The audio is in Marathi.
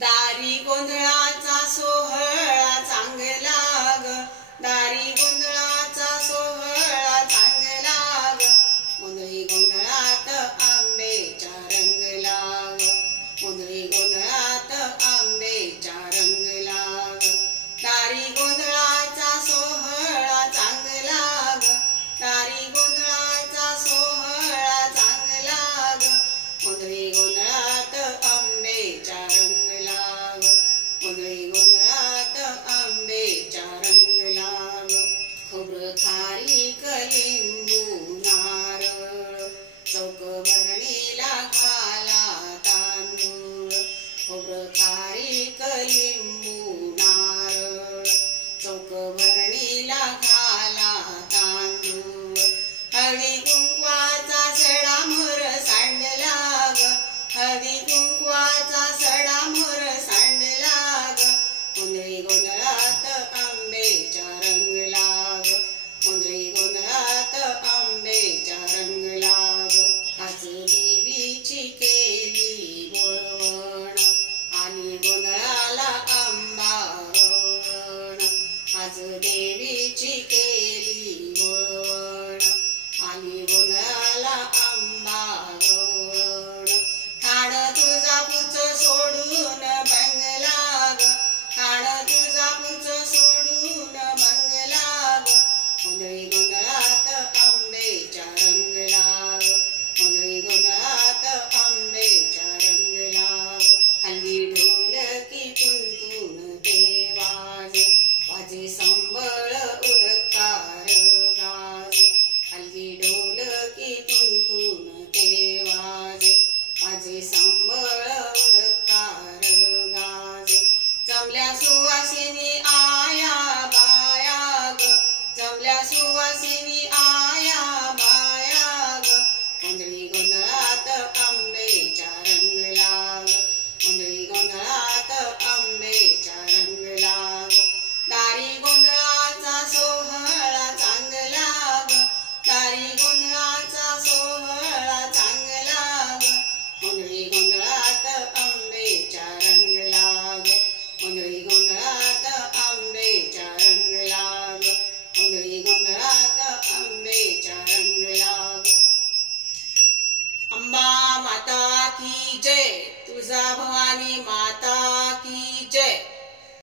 दारी गोंधळाचा सोहळा चांगला ग, दारी गोंधळाचा सोहळा चांगला ग, गोंधळी गोंधळात आंब्याचा रंगला ग, गोंधळी गोंधळात आंब्याचा रंगला ग, दारी गोंधळाचा सोहळा चांगला ग, दारी गोंधळाचा सोहळा चांगला ग, गोंधळी गोंधळात आंब्याचा रंगला ग, गोंधळी गोंधळात आंब्याचा रंगला ग, खोबरं खारीक लिंबू नारळ, चौक भरणीला घाला तांदूळ, खोबरं खारीक लिंबू नारळ, चौक भरणीला घाला तांदूळ, हळदी कुंकवाचा सडा मोर सांडला ग, हळदी कुंकवाचा सडा मोर सांडला ग, गोंधळी गोंधळात आंब्याचा रंगला ग, गोंधळी गोंधळात आंब्याचा रंगला ग, आज देवीची केली बोलवण, आली गोंधळाला अंबावण, आज देवीची केली बोलवण, आली गोंधळाला अंबावण, ठाण तुळजापूरचं सोडून बंगला ग, ठाण तुळजापूरचं सोडून बंगला ग, गोंधळी गोंधळात आंब्याचा रंगला ग, गोंधळी गोंधळात आंब्याचा रंगला ग, हल्ली ढोलकी तुंतुन ते वाजे, वाजे संबळ उदकार गाजे, हल्ली ढोलकी तुंतुन ते वाजे, वाजे संबळ उदकार गाजे, जमल्या सुवासिनी आया बाया ग, जमल्या सुवासिनी आया बाया ग, गोंधळी गोंधळात आंब्याचा रंगला ग, गोंधळी गोंधळात आंब्याचा रंगला ग, दारी गोंधळाचा सोहळा चांगला ग, दारी गोंधळाचा सोहळा चांगला ग, गोंधळी गोंधळात आंब्याचा रंगला ग, गोंधळी गोंधळात आंब्याचा रंगला ग, गोंधळी गोंधळात आंब्याचा रंगला ग. अंबा माता की जय, तुळजाभवानी